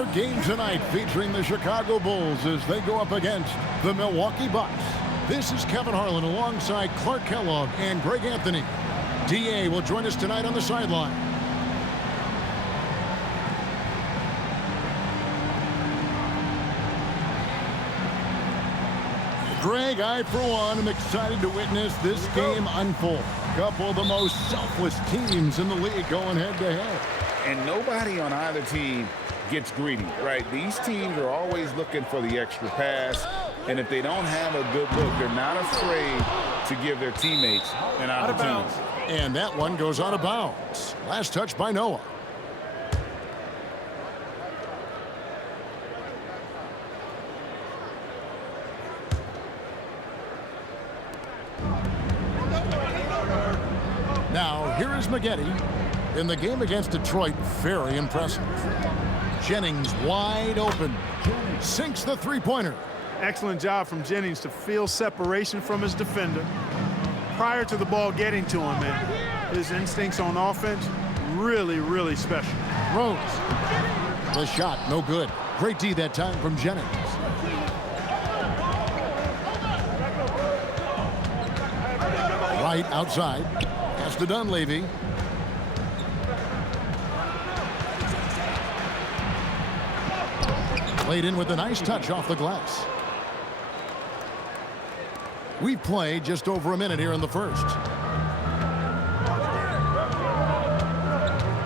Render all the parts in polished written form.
Our game tonight featuring the Chicago Bulls as they go up against the Milwaukee Bucks. This is Kevin Harlan alongside Clark Kellogg and Greg Anthony. DA will join us tonight on the sideline. Greg, I for one am excited to witness this game unfold. A couple of the most selfless teams in the league going head to head. And nobody on either team gets greedy, right? These teams are always looking for the extra pass, and if they don't have a good look, they're not afraid to give their teammates an opportunity. And that one goes out of bounds. Last touch by Noah. Now, here is Maggette. In the game against Detroit, very impressive. Jennings wide open. Sinks the three-pointer. Excellent job from Jennings to feel separation from his defender prior to the ball getting to him. And his instincts on offense, really, really special. Rose. The shot, no good. Great D that time from Jennings. Right outside. Pass to Dunleavy. Played in with a nice touch off the glass. We've played just over a minute here in the first.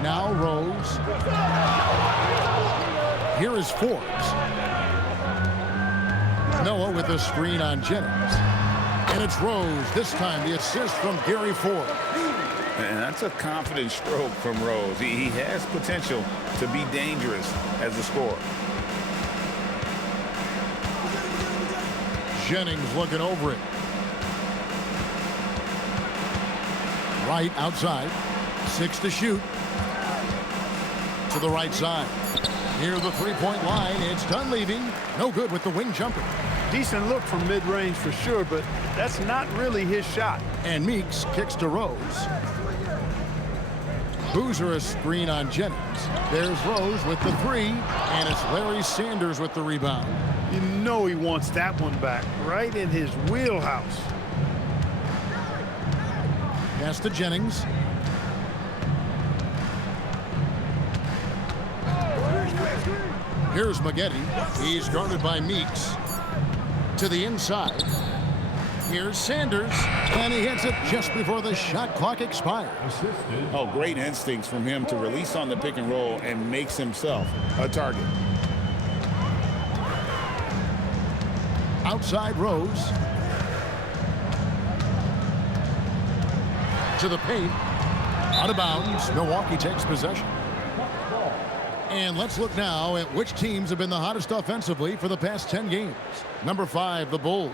Now Rose. Here is Forbes. Noah with a screen on Jennings. And it's Rose. This time the assist from Gary Forbes. And that's a confident stroke from Rose. He has potential to be dangerous as a scorer. Jennings looking over it. Right outside. 6 to shoot. To the right side. Near the three-point line, it's Dunleavy. No good with the wing jumper. Decent look from mid-range for sure, but that's not really his shot. And Meeks kicks to Rose. Boozer a screen on Jennings. There's Rose with the three, and it's Larry Sanders with the rebound. You know he wants that one back, right in his wheelhouse. Pass to Jennings. Here's Maggette. He's guarded by Meeks. To the inside. Here's Sanders, and he hits it just before the shot clock expires. Oh, great instincts from him to release on the pick and roll and makes himself a target. Outside Rose. To the paint. Out of bounds. Milwaukee takes possession. And let's look now at which teams have been the hottest offensively for the past 10 games. Number 5, the Bulls.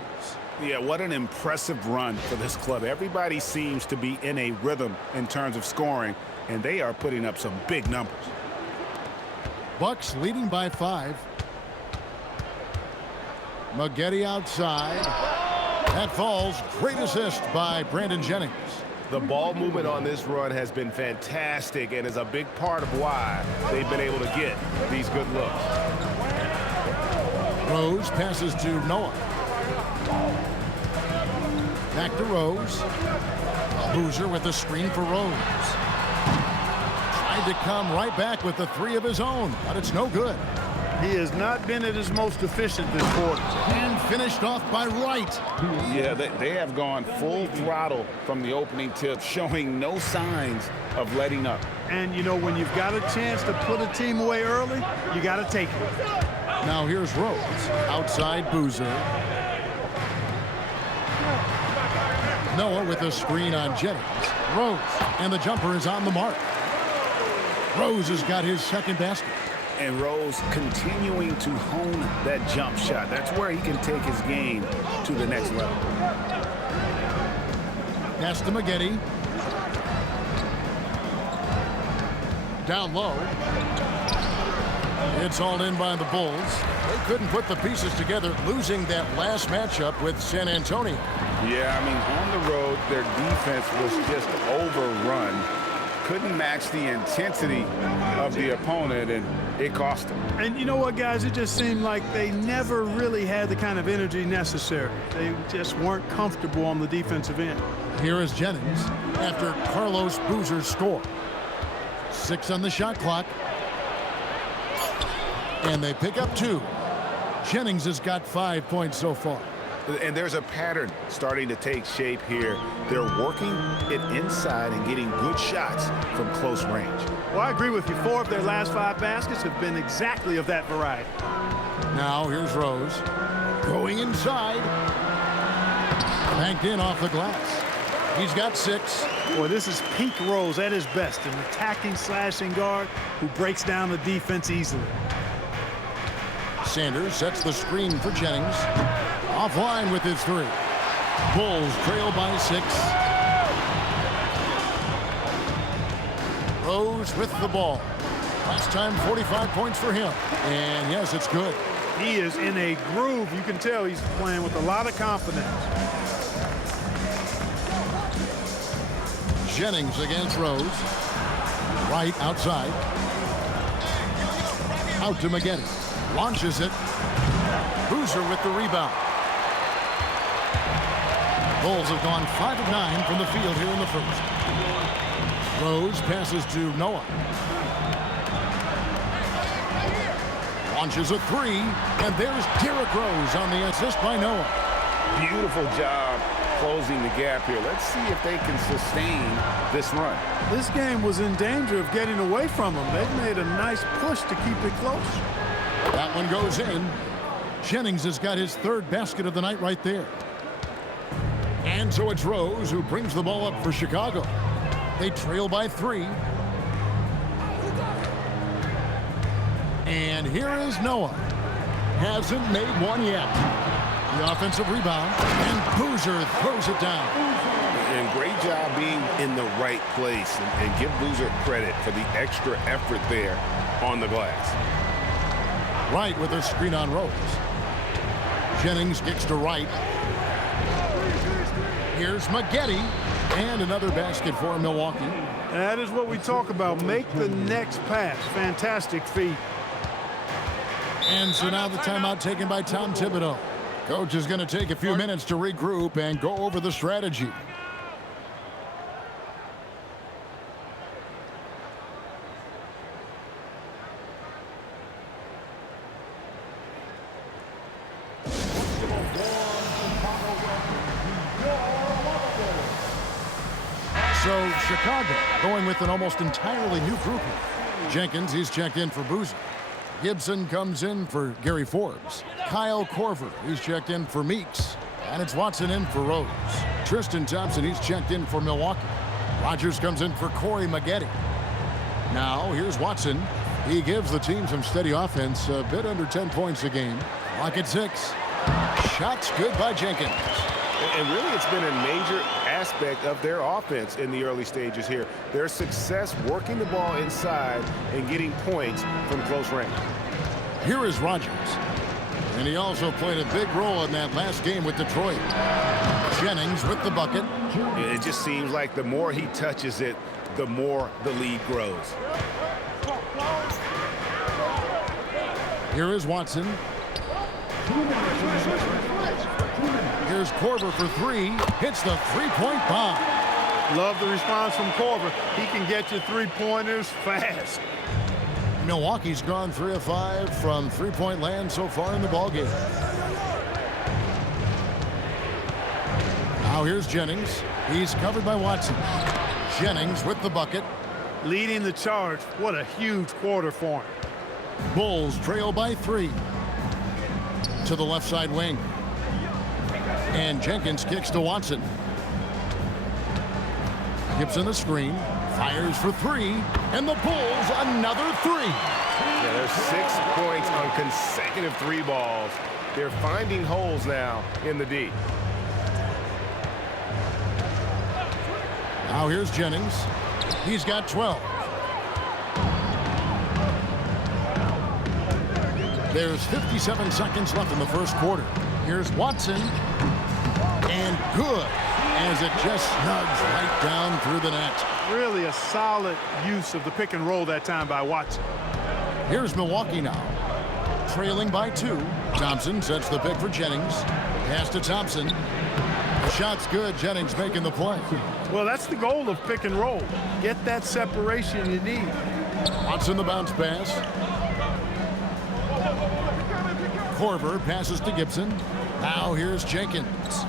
Yeah, what an impressive run for this club. Everybody seems to be in a rhythm in terms of scoring, and they are putting up some big numbers. Bucks leading by 5. Maggette outside. That falls. Great assist by Brandon Jennings. The ball movement on this run has been fantastic and is a big part of why they've been able to get these good looks. Rose passes to Noah. Back to Rose. Boozer with the screen for Rose. Tried to come right back with the three of his own, but it's no good. He has not been at his most efficient this quarter. And finished off by Wright. Yeah, they have gone full throttle from the opening tip, showing no signs of letting up. And, you know, when you've got a chance to put a team away early, you got to take it. Now here's Rose. Outside Boozer. Noah with a screen on Jennings. Rose. And the jumper is on the mark. Rose has got his second basket. And Rose continuing to hone that jump shot. That's where he can take his game to the next level. Pass to Maggette. Down low. It's all in by the Bulls. They couldn't put the pieces together, losing that last matchup with San Antonio. Yeah, I mean, on the road, their defense was just overrun. couldn't match the intensity of the opponent, and it cost them. And you know what, guys? It just seemed like they never really had the kind of energy necessary. They just weren't comfortable on the defensive end. Here is Jennings after Carlos Boozer's score. 6 on the shot clock. And they pick up 2. Jennings has got 5 points so far. And there's a pattern starting to take shape here. They're working it inside and getting good shots from close range. Well, I agree with you. 4 of their last 5 baskets have been exactly of that variety. Now here's Rose going inside. Banked in off the glass. He's got 6. Boy, this is peak Rose at his best, an attacking, slashing guard who breaks down the defense easily. Sanders sets the screen for Jennings. Offline with his 3. Bulls trail by 6. Rose with the ball. Last time 45 points for him. And yes, it's good. He is in a groove. You can tell he's playing with a lot of confidence. Jennings against Rose. Right outside. Out to Maggette. Launches it. Boozer with the rebound. Bulls have gone 5 of 9 from the field here in the first. Rose passes to Noah. Launches a 3, and there's Derrick Rose on the assist by Noah. Beautiful job closing the gap here. Let's see if they can sustain this run. This game was in danger of getting away from them. They've made a nice push to keep it close. That one goes in. Jennings has got his 3rd basket of the night right there. And so it's Rose who brings the ball up for Chicago. They trail by 3. And here is Noah. Hasn't made one yet. The offensive rebound, and Boozer throws it down. And great job being in the right place, and give Boozer credit for the extra effort there on the glass. Wright with a screen on Rose. Jennings kicks to Wright. Here's Maggette, and another basket for Milwaukee. That is what we talk about. Make the next pass. Fantastic feat. And so now the timeout taken by Tom Thibodeau. Coach is going to take a few minutes to regroup and go over the strategy. So Chicago going with an almost entirely new group here. Jenkins, he's checked in for Boozer. Gibson comes in for Gary Forbes. Kyle Korver, he's checked in for Meeks. And it's Watson in for Rose. Tristan Thompson, he's checked in for Milwaukee. Rogers comes in for Corey Maggette. Now here's Watson. He gives the team some steady offense, a bit under 10 points a game. Clock at 6. Shots good by Jenkins. And really, it's been a major aspect of their offense in the early stages here. Their success working the ball inside and getting points from close range. Here is Rogers. And he also played a big role in that last game with Detroit. Jennings with the bucket. It just seems like the more he touches it, the more the lead grows. Here is Watson. Here's Korver for 3. Hits the three-point bomb. Love the response from Korver. He can get you 3-pointers fast. Milwaukee's gone 3 of 5 from three-point land so far in the ballgame. Now here's Jennings. He's covered by Watson. Jennings with the bucket. Leading the charge. What a huge quarter for him. Bulls trail by 3. To the left side wing. And Jenkins kicks to Watson. Gibson the screen. Fires for 3. And the Bulls another 3. Yeah, there's 6 points on consecutive 3 balls. They're finding holes now in the D. Now here's Jennings. He's got 12. There's 57 seconds left in the first quarter. Here's Watson. And good. as it just snugs right down through the net. Really a solid use of the pick and roll that time by Watson. Here's Milwaukee now. Trailing by 2. Thompson sets the pick for Jennings. Pass to Thompson. The shot's good. Jennings making the play. Well, that's the goal of pick and roll. Get that separation you need. Watson the bounce pass. Korver passes to Gibson. Now here's Jenkins.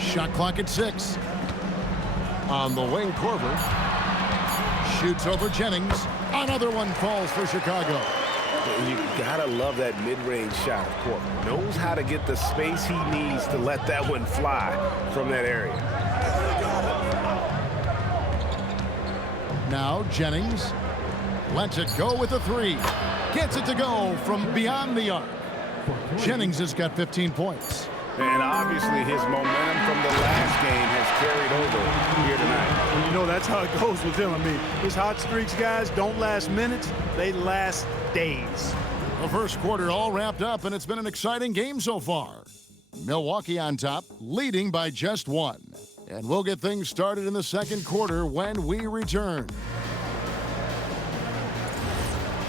Shot clock at 6. On the wing, Korver shoots over Jennings. Another one falls for Chicago. You gotta love that mid-range shot of Korver. Knows how to get the space he needs to let that one fly from that area. Now Jennings lets it go with a 3. Gets it to go from beyond the arc. Jennings has got 15 points. And obviously his momentum from the last game has carried over here tonight. And you know that's how it goes with him. I mean, his hot streaks, guys, don't last minutes. They last days. The first quarter all wrapped up, and it's been an exciting game so far. Milwaukee on top, leading by just 1. And we'll get things started in the second quarter when we return.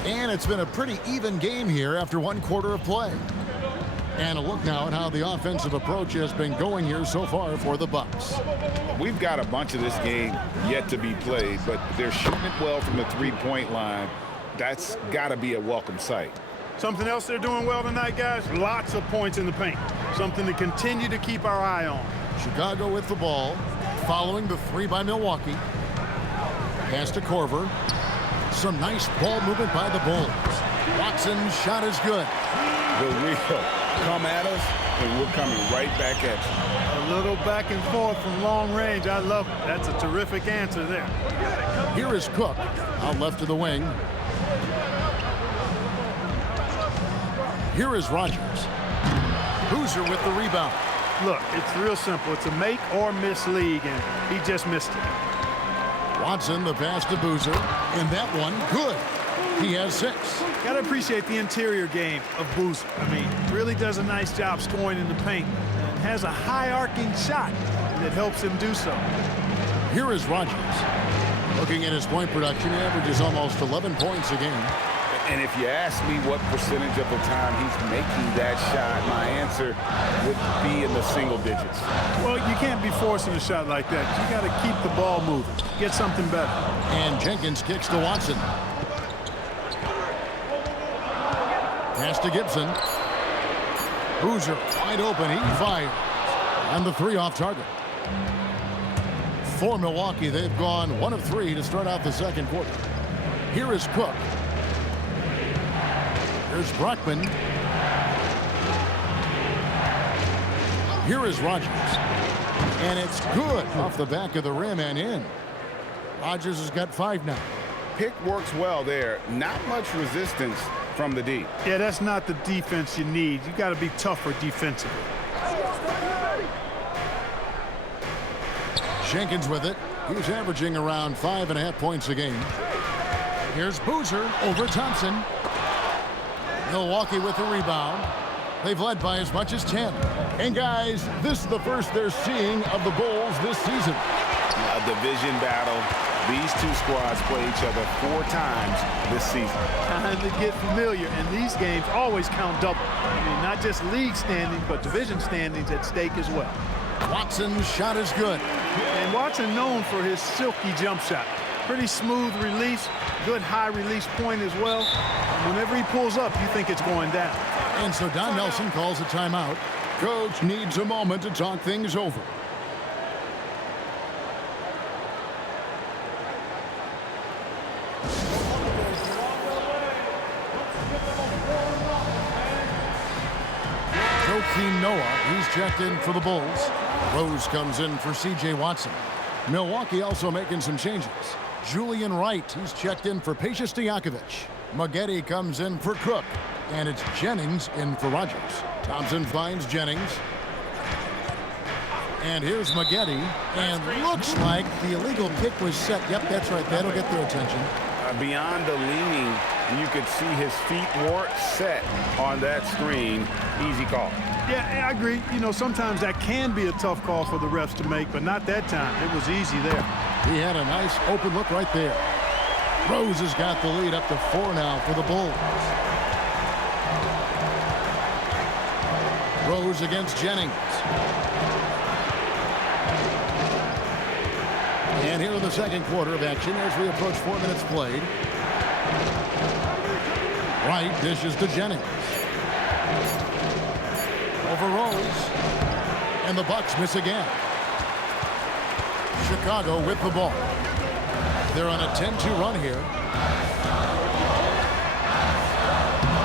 And it's been a pretty even game here after 1 quarter of play. And a look now at how the offensive approach has been going here so far for the Bucks. We've got a bunch of this game yet to be played, but they're shooting it well from the three-point line. That's got to be a welcome sight. Something else they're doing well tonight, guys, lots of points in the paint. Something to continue to keep our eye on. Chicago with the ball, following the 3 by Milwaukee. Pass to Korver. Some nice ball movement by the Bulls. Watson's shot is good. The real come at us, and we're coming right back at you. A little back and forth from long range. I love it. That's a terrific answer there. Here is Cook, out left to the wing. Here is Rogers. Boozer with the rebound. Look, it's real simple. It's a make or miss league, and he just missed it. Watson, the pass to Boozer, and that one, good. He has 6. Got to appreciate the interior game of Boozer. I mean, really does a nice job scoring in the paint and has a high-arcing shot that helps him do so. Here is Rogers. Looking at his point production, he averages almost 11 points a game. And if you ask me what percentage of the time he's making that shot, my answer would be in the single digits. Well, you can't be forcing a shot like that. You got to keep the ball moving. Get something better. And Jenkins kicks to Watson. Pass to Gibson. Boozer wide open. He fires. And the 3 off target. For Milwaukee, they've gone 1 of 3 to start out the second quarter. Here is Cook. Here's Brockman. Here is Rogers. And it's good off the back of the rim and in. Rogers has got 5 now. Pick works well there. Not much resistance from the D. Yeah, that's not the defense you need. You got to be tougher defensively. Jenkins with it. He's averaging around 5.5 points a game. Here's Boozer over Thompson. Milwaukee with the rebound. They've led by as much as 10. And guys, this is the first they're seeing of the Bulls this season. A division battle. These 2 squads play each other 4 times this season. Time to get familiar, and these games always count double. I mean, not just league standings, but division standings at stake as well. Watson's shot is good. And Watson known for his silky jump shot. Pretty smooth release, good high release point as well. Whenever he pulls up, you think it's going down. And so Don Nelson calls a timeout. Coach needs a moment to talk things over. Joakim Noah, he's checked in for the Bulls. Rose comes in for C.J. Watson. Milwaukee also making some changes. Julian Wright, he's checked in for Peja Stojakovic. Maggette comes in for Cook. And it's Jennings in for Rogers. Thompson finds Jennings. And here's Maggette. And looks like the illegal pick was set. Yep, that's right. That'll get their attention. beyond the leaning, you could see his feet weren't set on that screen. Easy call. Yeah, I agree. You know, sometimes that can be a tough call for the refs to make, but not that time. It was easy there. He had a nice open look right there. Rose has got the lead up to 4 now for the Bulls. Rose against Jennings. And here in the second quarter of action as we approach 4 minutes played. Wright dishes to Jennings. Over Rose. And the Bucks miss again. Chicago with the ball. They're on a 10-2 run here.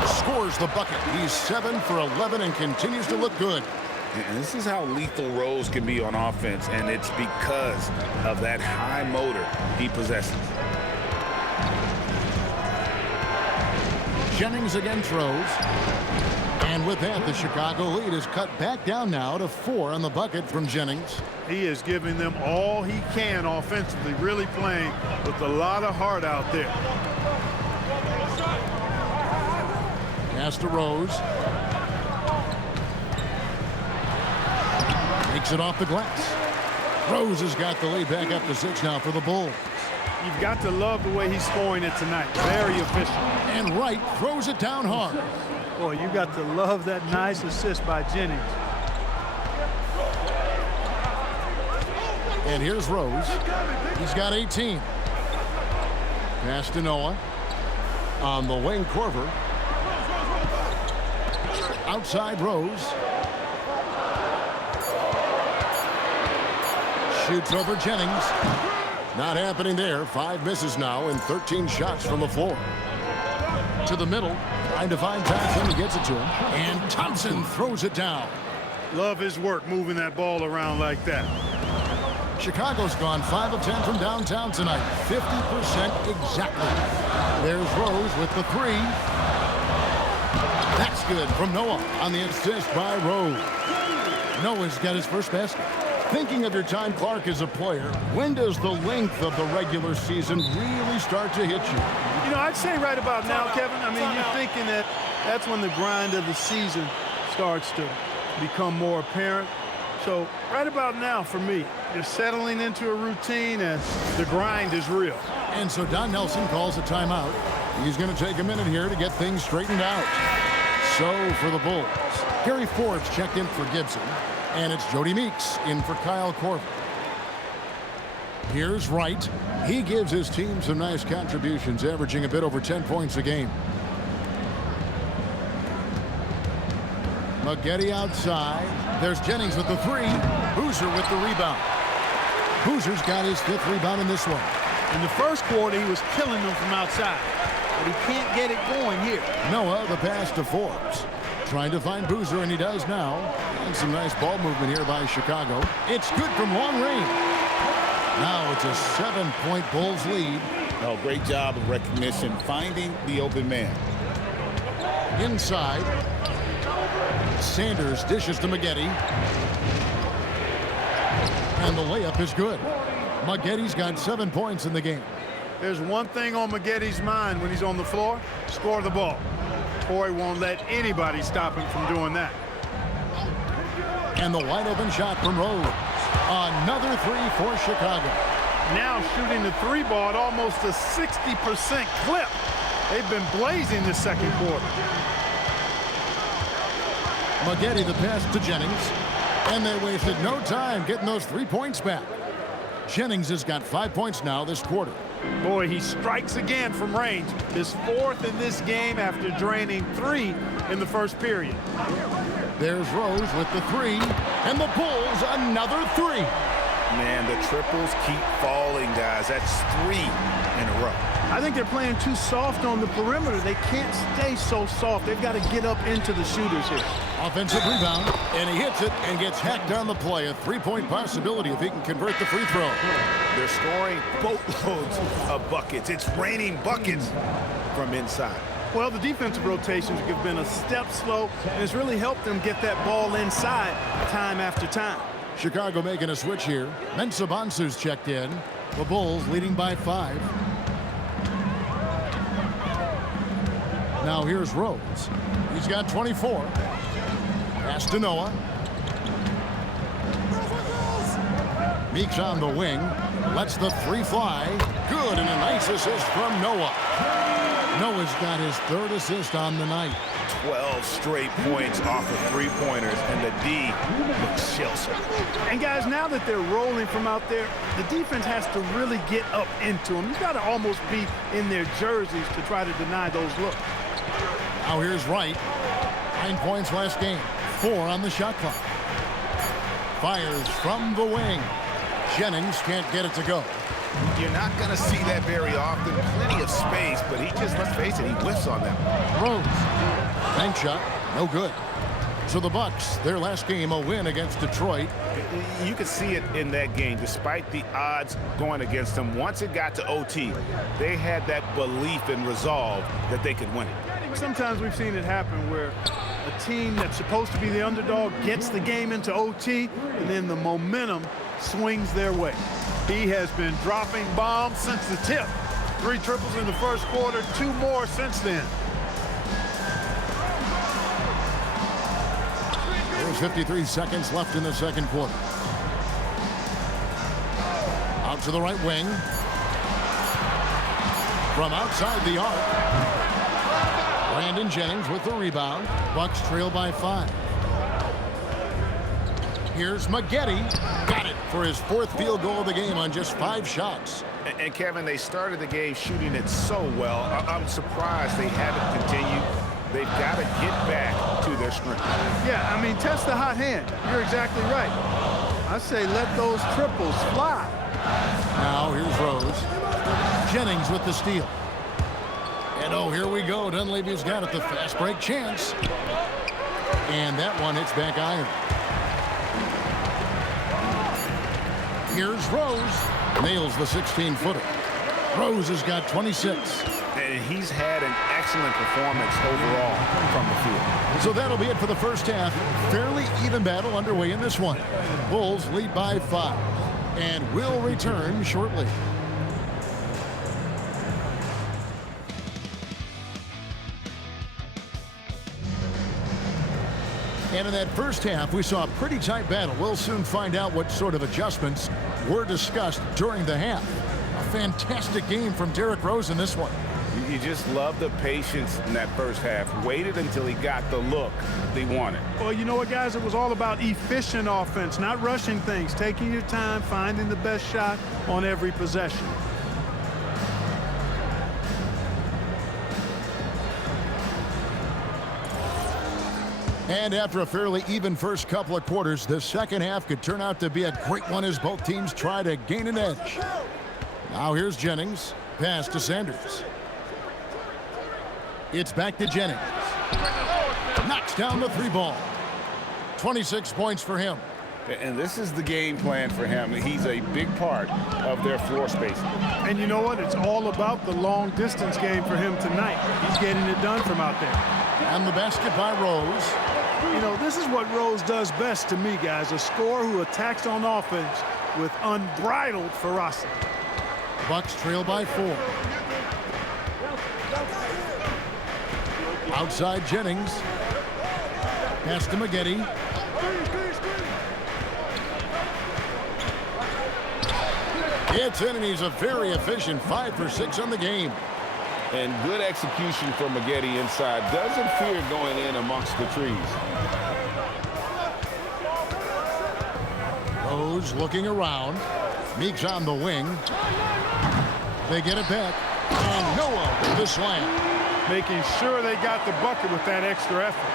Scores the bucket. He's 7 for 11 and continues to look good. And this is how lethal Rose can be on offense, and it's because of that high motor he possesses. Jennings against Rose. And with that, the Chicago lead is cut back down now to 4 on the bucket from Jennings. He is giving them all he can offensively, really playing with a lot of heart out there. Pass to Rose. Takes it off the glass. Rose has got the lead back up to 6 now for the Bulls. You've got to love the way he's scoring it tonight. Very efficient. And Wright throws it down hard. Boy, you got to love that nice assist by Jennings. And here's Rose. He's got 18. Pass to Noah. On the wing, Korver. Outside Rose. Shoots over Jennings. Not happening there. 5 misses now and 13 shots from the floor. To the middle. Trying to find Thompson. He gets it to him. And Thompson throws it down. Love his work moving that ball around like that. Chicago's gone 5 of 10 from downtown tonight. 50% exactly. There's Rose with the 3. That's good from Noah on the assist by Rose. Noah's got his first basket. Thinking of your time, Clark, as a player, when does the length of the regular season really start to hit you? You know, I'd say right about now, Kevin. I mean, you're thinking that that's when the grind of the season starts to become more apparent. So right about now for me, you're settling into a routine and the grind is real. And so Don Nelson calls a timeout. He's going to take a minute here to get things straightened out. So for the Bulls, Gary Forbes checked in for Gibson. And it's Jody Meeks in for Kyle Korver. Here's Wright. He gives his team some nice contributions, averaging a bit over 10 points a game. Maggette outside. There's Jennings with the 3. Boozer with the rebound. Boozer's got his 5th rebound in this one. In the first quarter, he was killing them from outside, but he can't get it going here. Noah, the pass to Forbes. Trying to find Boozer, and he does now. And some nice ball movement here by Chicago. It's good from long range. Now it's a 7-point Bulls lead. Oh, great job of recognition, finding the open man. Inside. Sanders dishes to Maggette. And the layup is good. Maggette's got 7 points in the game. There's one thing on Magetti's mind when he's on the floor: score the ball. Corey won't let anybody stop him from doing that. And the wide open shot from Rose. Another 3 for Chicago. Now shooting the 3 ball at almost a 60% clip. They've been blazing this second quarter. Maggette the pass to Jennings. And they wasted no time getting those 3 points back. Jennings has got 5 points now this quarter. Boy, he strikes again from range. His 4th in this game after draining 3 in the first period. There's Rose with the 3. And the Bulls another 3. Man, the triples keep falling, guys. That's 3 in a row. I think they're playing too soft on the perimeter. They can't stay so soft. They've got to get up into the shooters here. Offensive rebound, and he hits it and gets hacked on the play. A 3-point possibility if he can convert the free throw. They're scoring boatloads of buckets. It's raining buckets from inside. Well, the defensive rotations have been a step slow, and it's really helped them get that ball inside time after time. Chicago making a switch here. Mensah Bonsu's checked in. The Bulls leading by 5. Now here's Rose. He's got 24. Pass to Noah. Meeks on the wing. Lets the three fly. Good, and a nice assist from Noah. Noah's got his third assist on the night. 12 straight points off of three-pointers, and the D looks shell-shocked. And guys, now that they're rolling from out there, the defense has to really get up into them. You've got to almost be in their jerseys to try to deny those looks. Now here's Wright. 9 points last game. 4 on the shot clock. Fires from the wing. Jennings can't get it to go. You're not going to see that very often. Plenty of space, but he just, let's face it, he whiffs on them. Rose. Bank shot. No good. So the Bucks, their last game, a win against Detroit. You could see it in that game. Despite the odds going against them, once it got to OT, they had that belief and resolve that they could win it. Sometimes we've seen it happen where a team that's supposed to be the underdog gets the game into OT, and then the momentum swings their way. He has been dropping bombs since the tip. 3 triples in the first quarter, 2 more since then. There's 53 seconds left in the second quarter. Out to the right wing. From outside the arc. Brandon Jennings with the rebound. Bucks trail by 5. Here's Maggette. Got it for his 4th field goal of the game on just 5 shots. And Kevin, they started the game shooting it so well. I'm surprised they haven't continued. They've got to get back to their strength. Yeah, I mean, test the hot hand. You're exactly right. I say let those triples fly. Now here's Rose. Jennings with the steal. And oh, here we go. Dunleavy's got it. The fast break chance. And that one hits back iron. Here's Rose. Nails the 16-footer. Rose has got 26. And he's had an excellent performance overall from the field. So that'll be it for the first half. Fairly even battle underway in this one. Bulls lead by 5. And will return shortly. And in that first half, we saw a pretty tight battle. We'll soon find out what sort of adjustments were discussed during the half. A fantastic game from Derrick Rose in this one. You just love the patience in that first half. Waited until he got the look they wanted. Well, you know what, guys? It was all about efficient offense, not rushing things, taking your time, finding the best shot on every possession. And after a fairly even first couple of quarters, the second half could turn out to be a great one as both teams try to gain an edge. Now here's Jennings. Pass to Sanders. It's back to Jennings. Knocks down the 3 ball. 26 points for him. And this is the game plan for him. He's a big part of their floor spacing. And you know what? It's all about the long distance game for him tonight. He's getting it done from out there. And the basket by Rose. You know, this is what Rose does best to me, guys. A scorer who attacks on offense with unbridled ferocity. Bucks trail by 4. Outside Jennings. Pass to Maggette. It's in, and he's a very efficient 5 for 6 on the game. And good execution from Maggette inside. Doesn't fear going in amongst the trees. Rose looking around. Meeks on the wing. They get it back. And Noah with the slam. Making sure they got the bucket with that extra effort.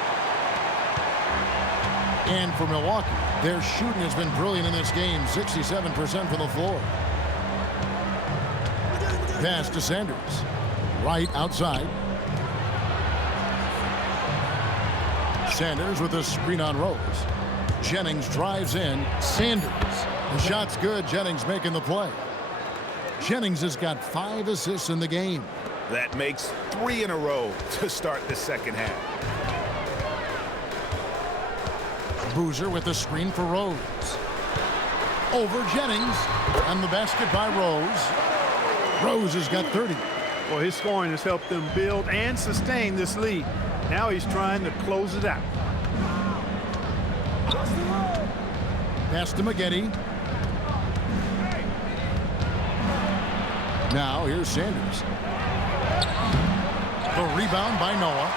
And for Milwaukee, their shooting has been brilliant in this game. 67% from the floor. Pass to Sanders. Right outside. Sanders with a screen on Rose. Jennings drives in. Sanders. The shot's good. Jennings making the play. Jennings has got 5 assists in the game. That makes 3 in a row to start the second half. Boozer with the screen for Rose. Over Jennings. And the basket by Rose. Rose has got 30. Well, his scoring has helped them build and sustain this lead. Now he's trying to close it out. Pass to Maggette. Now here's Sanders. The rebound by Noah.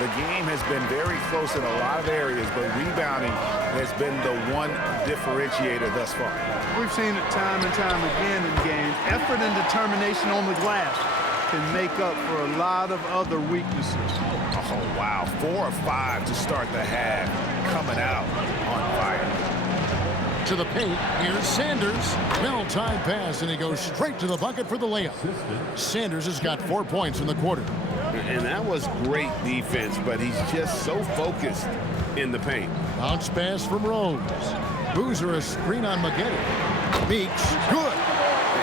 The game has been very close in a lot of areas, but rebounding has been the one differentiator thus far. We've seen it time and time again in games. Effort and determination on the glass can make up for a lot of other weaknesses. Oh, wow. 4 of 5 to start the half. Coming out on fire. To the paint, here's Sanders. Well-timed pass, and he goes straight to the bucket for the layup. Sanders has got 4 points in the quarter. And that was great defense, but he's just so focused in the paint. Bounce pass from Rose. Boozer a screen on Maggette. Meeks, good.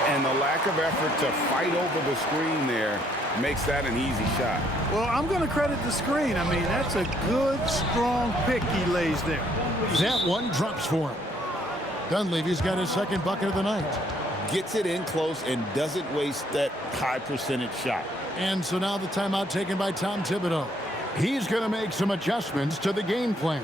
And the lack of effort to fight over the screen there makes that an easy shot. Well, I'm going to credit the screen. I mean, that's a good, strong pick he lays there. That one drops for him. Dunleavy's got his second bucket of the night. Gets it in close and doesn't waste that high percentage shot. And so now the timeout taken by Tom Thibodeau. He's going to make some adjustments to the game plan.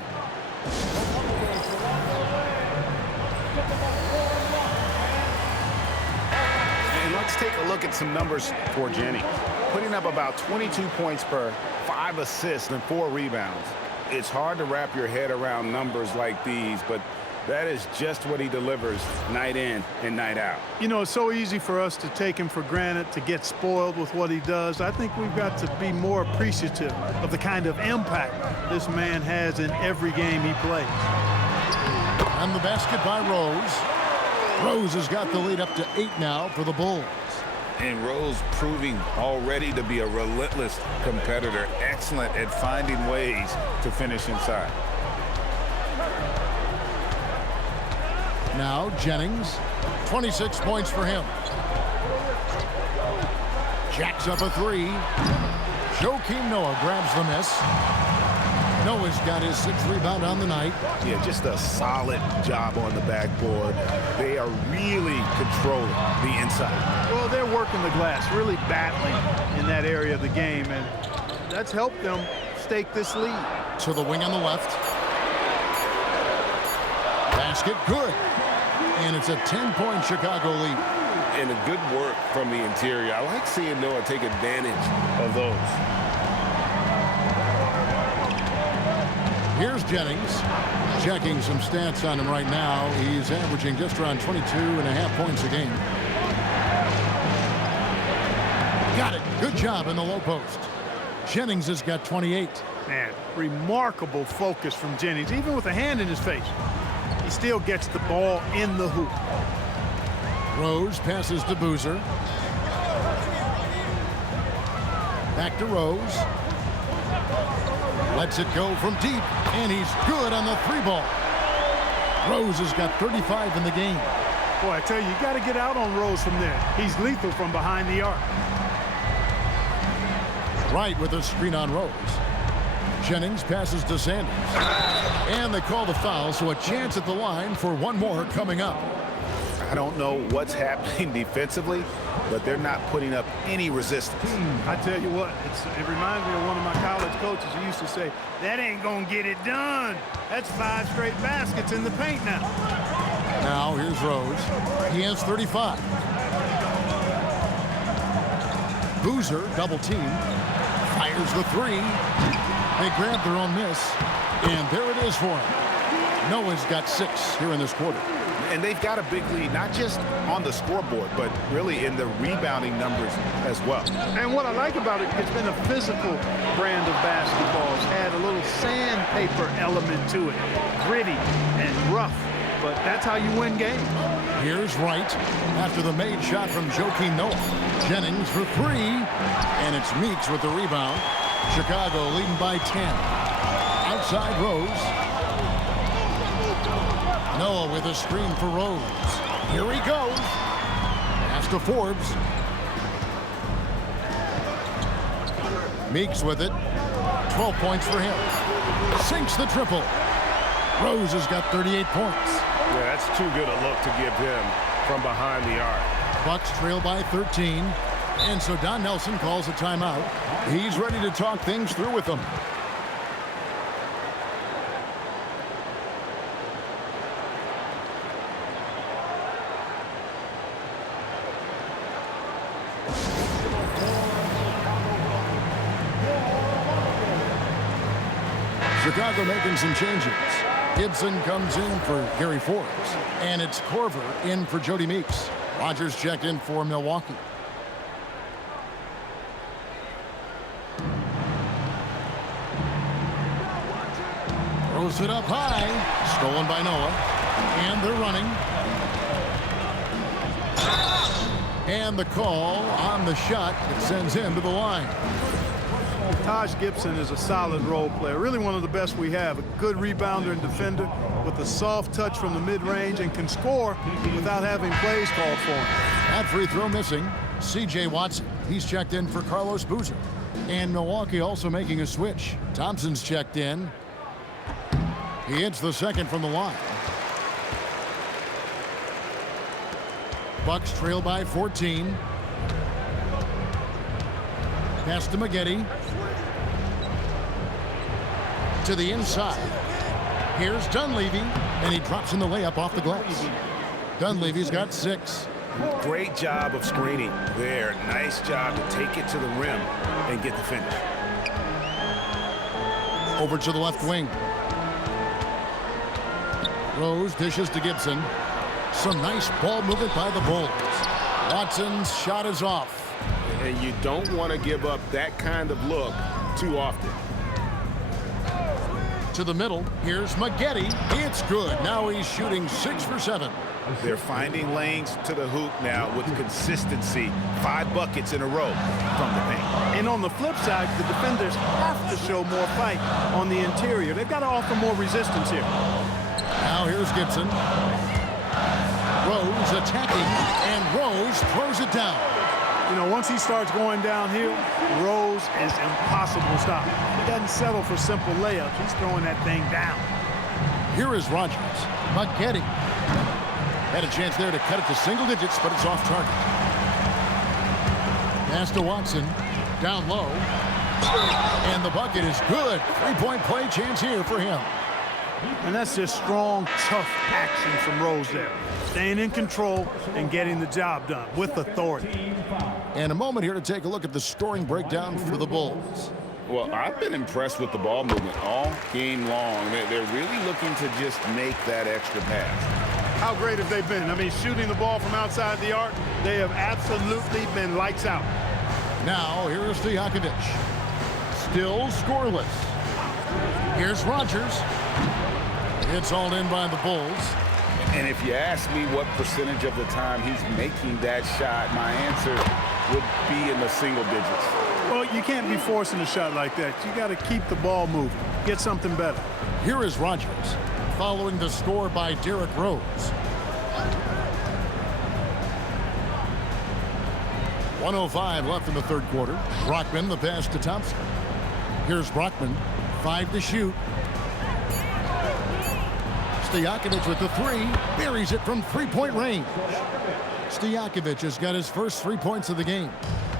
And let's take a look at some numbers for Jennings. Putting up about 22 points per 5 assists and 4 rebounds. It's hard to wrap your head around numbers like these, but that is just what he delivers night in and night out. You know, it's so easy for us to take him for granted, to get spoiled with what he does. I think we've got to be more appreciative of the kind of impact this man has in every game he plays. And the basket by Rose. Rose has got the lead up to 8 now for the Bulls. And Rose proving already to be a relentless competitor, excellent at finding ways to finish inside. Now Jennings, 26 points for him. Jacks up a 3. Joakim Noah grabs the miss. Noah's got his 6th rebound on the night. Yeah, just a solid job on the backboard. They are really controlling the inside. Well, they're working the glass, really battling in that area of the game, and that's helped them stake this lead. To the wing on the left. Basket good. And it's a 10-point Chicago lead. And a good work from the interior. I like seeing Noah take advantage of those. Here's Jennings. Checking some stats on him right now. He's averaging just around 22.5 points a game. Got it. Good job in the low post. Jennings has got 28. Man, remarkable focus from Jennings, even with a hand in his face. He still gets the ball in the hoop. Rose passes to Boozer. Back to Rose. Lets it go from deep, and he's good on the 3-ball. Rose has got 35 in the game. Boy, I tell you, you got to get out on Rose from there. He's lethal from behind the arc. Right with a screen on Rose. Jennings passes to Sanders. And they call the foul, so a chance at the line for one more coming up. I don't know what's happening defensively, but they're not putting up any resistance. I tell you what, it reminds me of one of my college coaches who used to say, that ain't going to get it done. That's 5 straight baskets in the paint now. Now here's Rose. He has 35. Boozer, double team. Fires the 3. They grab their own miss. And there it is for him. Noah's got 6 here in this quarter. And they've got a big lead, not just on the scoreboard, but really in the rebounding numbers as well. And what I like about it, it's been a physical brand of basketball. It's had a little sandpaper element to it. Gritty and rough, but that's how you win games. Here's Wright after the made shot from Joakim Noah. Jennings for 3. And it's Meeks with the rebound. Chicago leading by 10. Outside Rose. Noah with a screen for Rose. Here he goes. Pass to Forbes. Meeks with it. 12 points for him. Sinks the triple. Rose has got 38 points. Yeah, that's too good a look to give him from behind the arc. Bucks trail by 13. And so Don Nelson calls a timeout. He's ready to talk things through with them. Chicago making some changes. Gibson comes in for Gary Forbes. And it's Corver in for Jody Meeks. Rogers checked in for Milwaukee. Throws it up high. Stolen by Noah. And they're running. And the call on the shot that sends him to the line. Taj Gibson is a solid role player, really one of the best we have. A good rebounder and defender with a soft touch from the mid-range and can score without having plays called for him. That free throw missing. C.J. Watson, he's checked in for Carlos Boozer. And Milwaukee also making a switch. Thompson's checked in. He hits the second from the line. Bucks trail by 14. Pass to Maggette. To the inside. Here's Dunleavy, and he drops in the layup off the glass. Dunleavy's got 6. Great job of screening there. Nice job to take it to the rim and get the finish. Over to the left wing. Rose dishes to Gibson. Some nice ball movement by the Bulls. Watson's shot is off. And you don't want to give up that kind of look too often. To the middle, here's Maggette. It's good. Now he's shooting 6 for 7. They're finding lanes to the hoop now with consistency. 5 buckets in a row from the paint. And on the flip side, the defenders have to show more fight on the interior. They've got to offer more resistance here. Now here's Gibson. Rose attacking, and Rose throws it down. You know, once he starts going downhill, Rose is impossible to stop. He doesn't settle for simple layups. He's throwing that thing down. Here is Rogers. Maggette. Had a chance there to cut it to single digits, but it's off target. Pass to Watson. Down low. And the bucket is good. 3-point play chance here for him. And that's just strong, tough action from Rose there. Staying in control and getting the job done with authority. And a moment here to take a look at the scoring breakdown for the Bulls. Well, I've been impressed with the ball movement all game long. They're really looking to just make that extra pass. How great have they been? I mean, shooting the ball from outside the arc, they have absolutely been lights out. Now, here's Stojakovic. Still scoreless. Here's Rogers. It's all in by the Bulls. And if you ask me what percentage of the time he's making that shot, my answer would be in the single digits. Well, you can't be forcing a shot like that. You got to keep the ball moving. Get something better. Here is Rogers, following the score by Derrick Rose. 1:05 left in the third quarter. Brockman, the pass to Thompson. Here's Brockman, 5 to shoot. Stojakovic with the 3, buries it from 3-point range. Stojakovic has got his first 3 points of the game.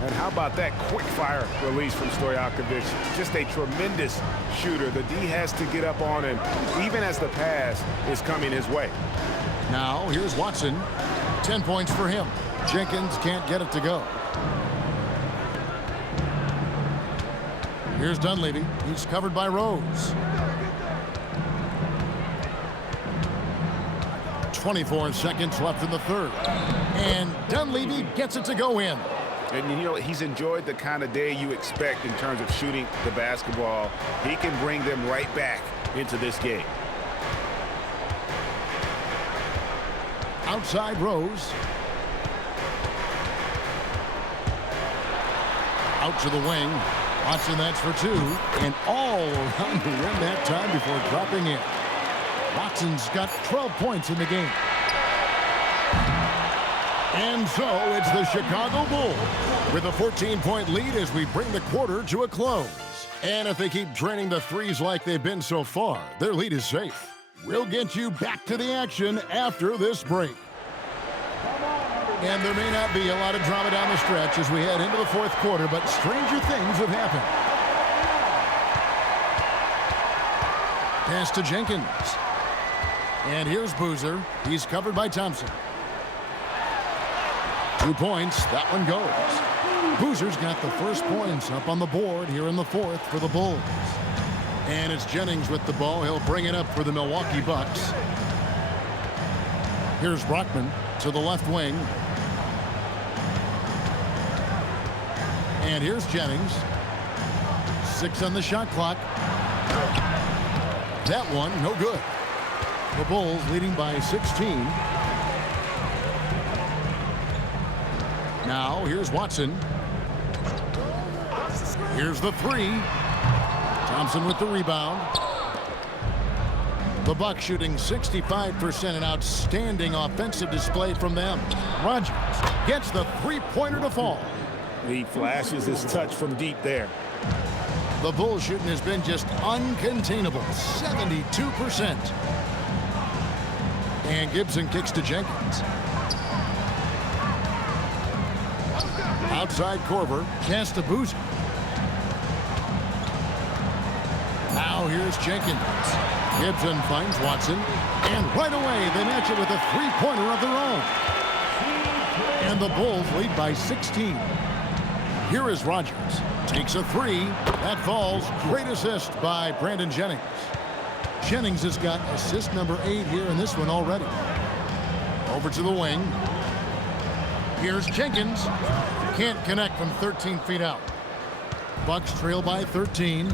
And how about that quick fire release from Stojakovic? Just a tremendous shooter. The D has to get up on him, even as the pass is coming his way. Now, here's Watson. 10 points for him. Jenkins can't get it to go. Here's Dunleavy. He's covered by Rose. 24 seconds left in the third. And Dunleavy gets it to go in. And you know, he's enjoyed the kind of day you expect in terms of shooting the basketball. He can bring them right back into this game. Outside Rose. Out to the wing. Watson, that's for 2. And all around the rim that time before dropping in. Watson's got 12 points in the game. And so it's the Chicago Bulls with a 14-point lead as we bring the quarter to a close. And if they keep draining the threes like they've been so far, their lead is safe. We'll get you back to the action after this break. And there may not be a lot of drama down the stretch as we head into the fourth quarter, but stranger things have happened. Pass to Jenkins. And here's Boozer. He's covered by Thompson. 2 points. That one goes. Boozer's got the first points up on the board here in the fourth for the Bulls. And it's Jennings with the ball. He'll bring it up for the Milwaukee Bucks. Here's Brockman to the left wing. And here's Jennings. 6 on the shot clock. That one, no good. The Bulls leading by 16. Now, here's Watson. Here's the three. Thompson with the rebound. The Bucks shooting 65%, an outstanding offensive display from them. Rogers gets the three-pointer to fall. He flashes his touch from deep there. The Bulls shooting has been just uncontainable, 72%. And Gibson kicks to Jenkins. Outside Korver, pass to Boozer. Now here's Jenkins. Gibson finds Watson. And right away, they match it with a three-pointer of their own. And the Bulls lead by 16. Here is Rogers. Takes a three. That falls. Great assist by Brandon Jennings. Jennings has got assist number 8 here in this one already. Over to the wing. Here's Jenkins. Can't connect from 13 feet out. Bucks trail by 13.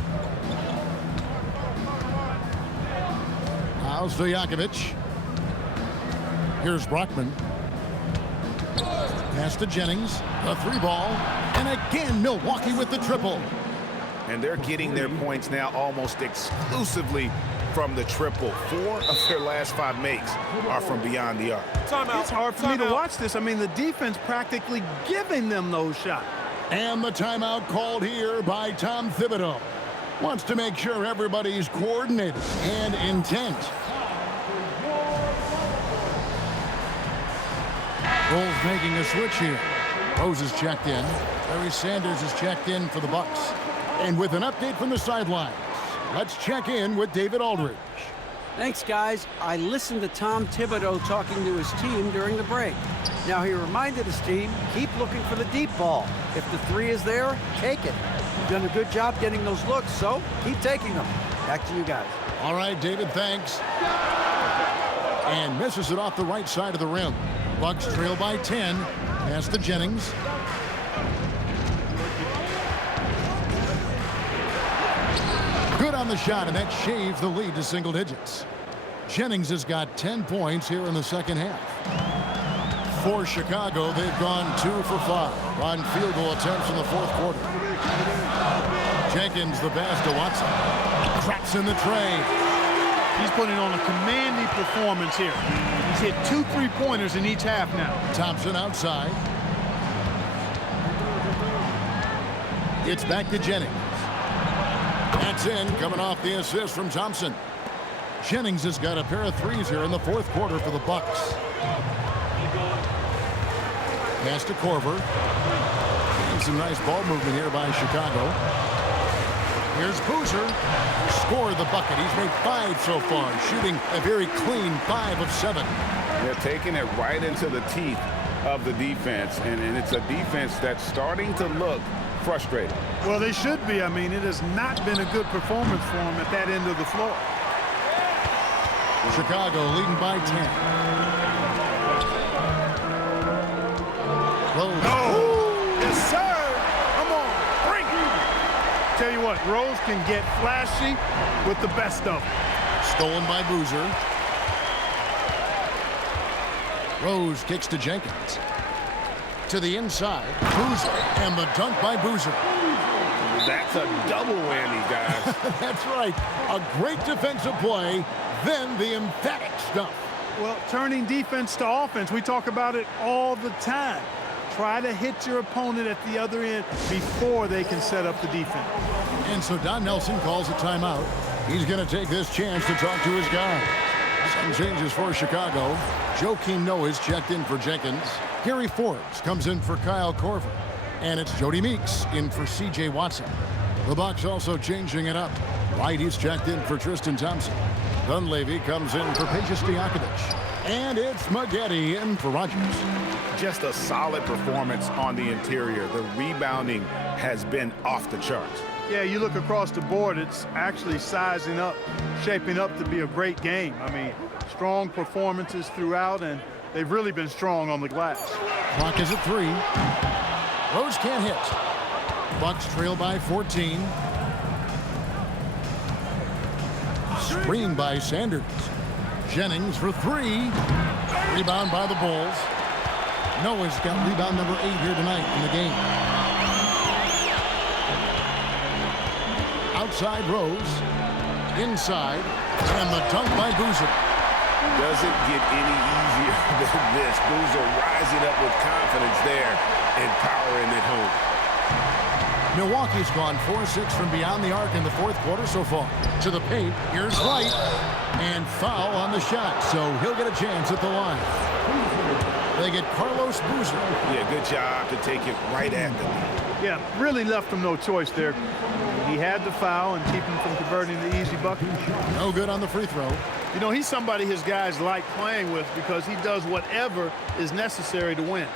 Now Stojakovic. Here's Brockman. Pass to Jennings. A three ball. And again, Milwaukee with the triple. And they're getting their points now almost exclusively from the triple. 4 of their last 5 makes are from beyond the arc. It's hard for me to watch this. I mean, the defense practically giving them those shots. And the timeout called here by Tom Thibodeau. Wants to make sure everybody's coordinated and intent. Bulls making a switch here. Rose is checked in. Barry Sanders is checked in for the Bucks. And with an update from the sidelines, let's check in with David Aldridge. Thanks, guys. I listened to Tom Thibodeau talking to his team during the break. Now, he reminded his team, keep looking for the deep ball. If the three is there, take it. You've done a good job getting those looks, so keep taking them. Back to you guys. All right, David, thanks. And misses it off the right side of the rim. Bucks trail by 10. Pass to Jennings. Good on the shot, and that shaves the lead to single digits. Jennings has got 10 points here in the second half. For Chicago, they've gone 2 for 5 on field goal attempts in the fourth quarter. Jenkins, the pass to Watson. Cracks in the tray. He's putting on a commanding performance here. He's hit 2 3-pointers in each half now. Thompson outside. It's back to Jennings. That's in, coming off the assist from Thompson. Jennings has got a pair of threes here in the fourth quarter for the Bucks. Pass to Korver. And some nice ball movement here by Chicago. Here's Boozer. Scored the bucket. He's made 5 so far, shooting a very clean 5 of 7. They're taking it right into the teeth of the defense, and it's a defense that's starting to look frustrated. Well, they should be. I mean, it has not been a good performance for them at that end of the floor. Chicago leading by 10. Rose. Oh, yes, sir. Come on, bring it. Tell you what, Rose can get flashy with the best of them. Stolen by Boozer. Rose kicks to Jenkins. To the inside, Boozer, and the dunk by Boozer. That's a double whammy, guys. That's right. A great defensive play, then the emphatic stuff. Well, turning defense to offense, we talk about it all the time. Try to hit your opponent at the other end before they can set up the defense. And so Don Nelson calls a timeout. He's going to take this chance to talk to his guys. Some changes for Chicago. Joakim Noah is checked in for Jenkins. Gary Forbes comes in for Kyle Korver. And it's Jody Meeks in for C.J. Watson. The Bucs also changing it up. Whitey's checked in for Tristan Thompson. Dunleavy comes in for Peja Stojakovic. And it's Maggette in for Rodgers. Just a solid performance on the interior. The rebounding has been off the charts. Yeah, you look across the board, it's actually sizing up, shaping up to be a great game. I mean, strong performances throughout, and they've really been strong on the glass. Clock is at 3. Rose can't hit. Bucs trail by 14. Screen by Sanders. Jennings for 3. Rebound by the Bulls. Noah's got rebound number 8 here tonight in the game. Outside Rose. Inside. And the dunk by Boozer. Doesn't get any easier than this. Boozer rising up with confidence there and powering it home. Milwaukee's gone 4-6 from beyond the arc in the fourth quarter so far. To the paint. Here's White. And foul on the shot, so he'll get a chance at the line. They get Carlos Boozer. Yeah, good job to take it right at them. Yeah, really left him no choice there. He had the foul and keep him from converting the easy bucket. No good on the free throw. You know, he's somebody his guys like playing with because he does whatever is necessary to win.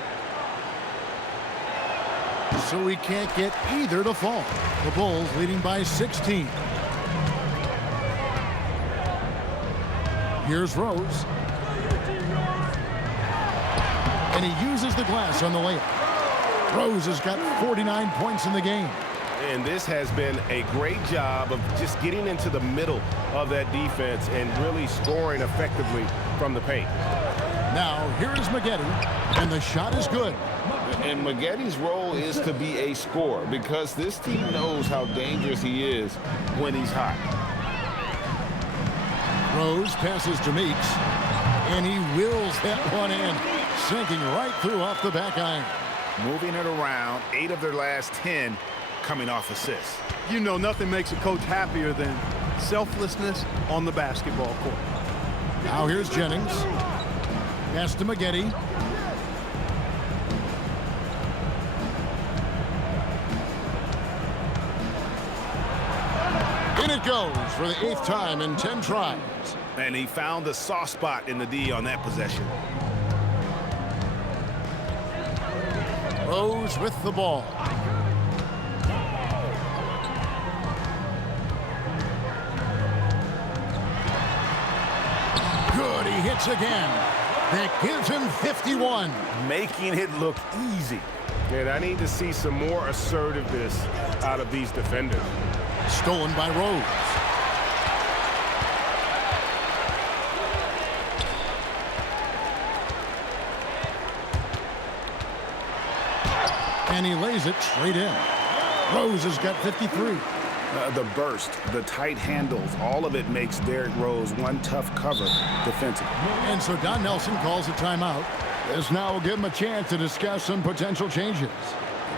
So he can't get either to fall. The Bulls leading by 16. Here's Rose. And he uses the glass on the layup. Rose has got 49 points in the game. And this has been a great job of just getting into the middle of that defense and really scoring effectively from the paint. Now, here is Maggette, and the shot is good. And Maggette's role is to be a scorer because this team knows how dangerous he is when he's hot. Rose passes to Meeks, and he wills that one in, sinking right through off the back iron. Moving it around, 8 of their last 10 coming off assists. You know, nothing makes a coach happier than selflessness on the basketball court. Now here's Jennings. Pass to Maggette. In it goes for the 8th time in 10 tries. And he found the soft spot in the D on that possession. Rose with the ball. Good, he hits again. That gives him 51. Making it look easy. And I need to see some more assertiveness out of these defenders. Stolen by Rose. And he lays it straight in. Rose has got 53. The burst, the tight handles, all of it makes Derrick Rose one tough cover defensively. And so Don Nelson calls a timeout. This now will give him a chance to discuss some potential changes.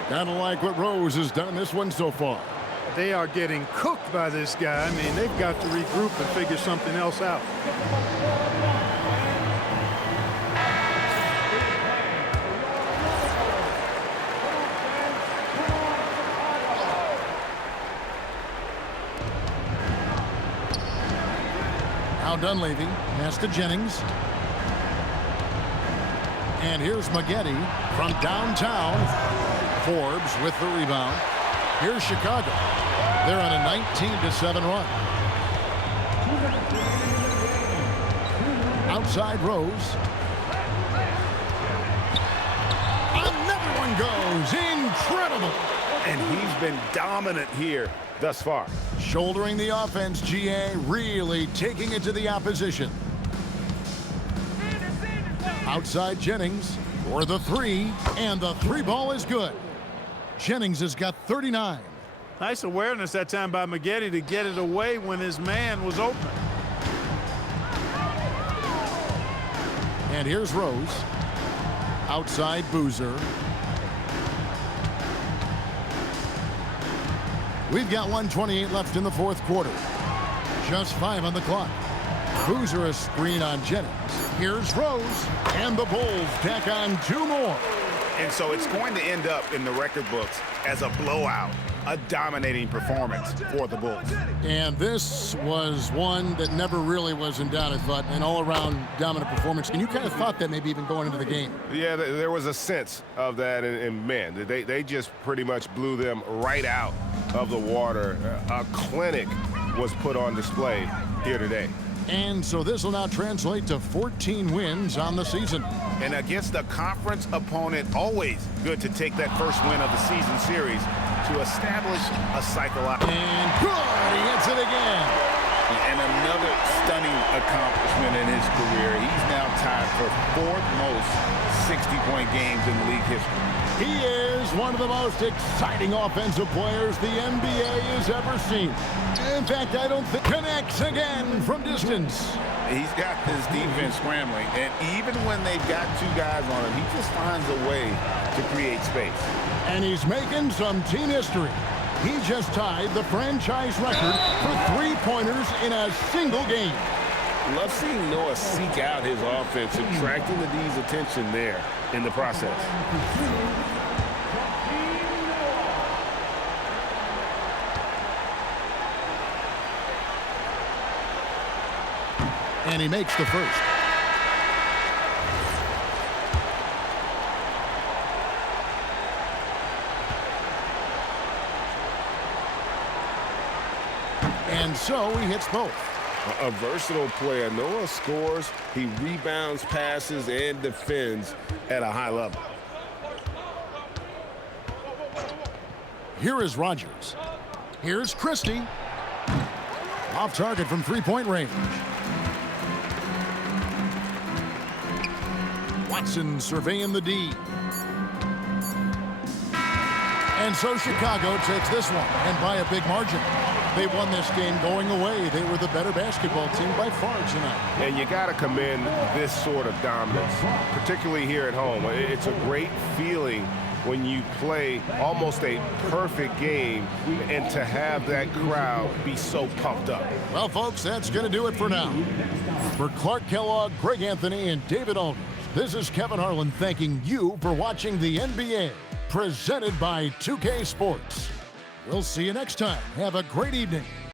Kind of like what Rose has done this one so far. They are getting cooked by this guy. I mean, they've got to regroup and figure something else out. Now Dunleavy pass to Jennings. And here's Maggette from downtown. Forbes with the rebound. Here's Chicago. They're on a 19-7 run. Outside Rose. Another one goes. Incredible. And he's been dominant here thus far. Shouldering the offense, GA, really taking it to the opposition. Outside Jennings for the 3, and the 3 ball is good. Jennings has got 39. Nice awareness that time by Maggette to get it away when his man was open. And here's Rose. Outside Boozer. We've got 1:28 left in the fourth quarter. Just 5 on the clock. Boozer a screen on Jennings. Here's Rose, and the Bulls tack on 2 more. And so it's going to end up in the record books as a blowout, a dominating performance for the Bulls. And this was one that never really was in doubt, I thought, an all-around dominant performance. And you kind of thought that maybe even going into the game. Yeah, there was a sense of that, and man, they just pretty much blew them right out of the water. A clinic was put on display here today. And so this will now translate to 14 wins on the season. And against a conference opponent, always good to take that first win of the season series to establish a psychological. And good, he hits it again. And another stunning accomplishment in his career. He's now tied for 4th most 60-point games in league history. He is one of the most exciting offensive players the NBA has ever seen. In fact, I don't think connects again from distance. He's got this defense scrambling, and even when they've got 2 guys on him, he just finds a way to create space. And he's making some team history. He just tied the franchise record for 3-pointers in a single game. Love seeing Noah seek out his offense, attracting the D's attention there in the process. And he makes the first. And so he hits both. A versatile player. Noah scores, he rebounds, passes, and defends at a high level. Here is Rogers. Here's Christie. Off target from 3-point range. Watson surveying the D. And so Chicago takes this one, and by a big margin. They won this game going away. They were the better basketball team by far tonight. And you got to commend this sort of dominance, particularly here at home. It's a great feeling when you play almost a perfect game and to have that crowd be so pumped up. Well, folks, that's going to do it for now. For Clark Kellogg, Greg Anthony, and David Aldridge, this is Kevin Harlan thanking you for watching the NBA, presented by 2K Sports. We'll see you next time. Have a great evening.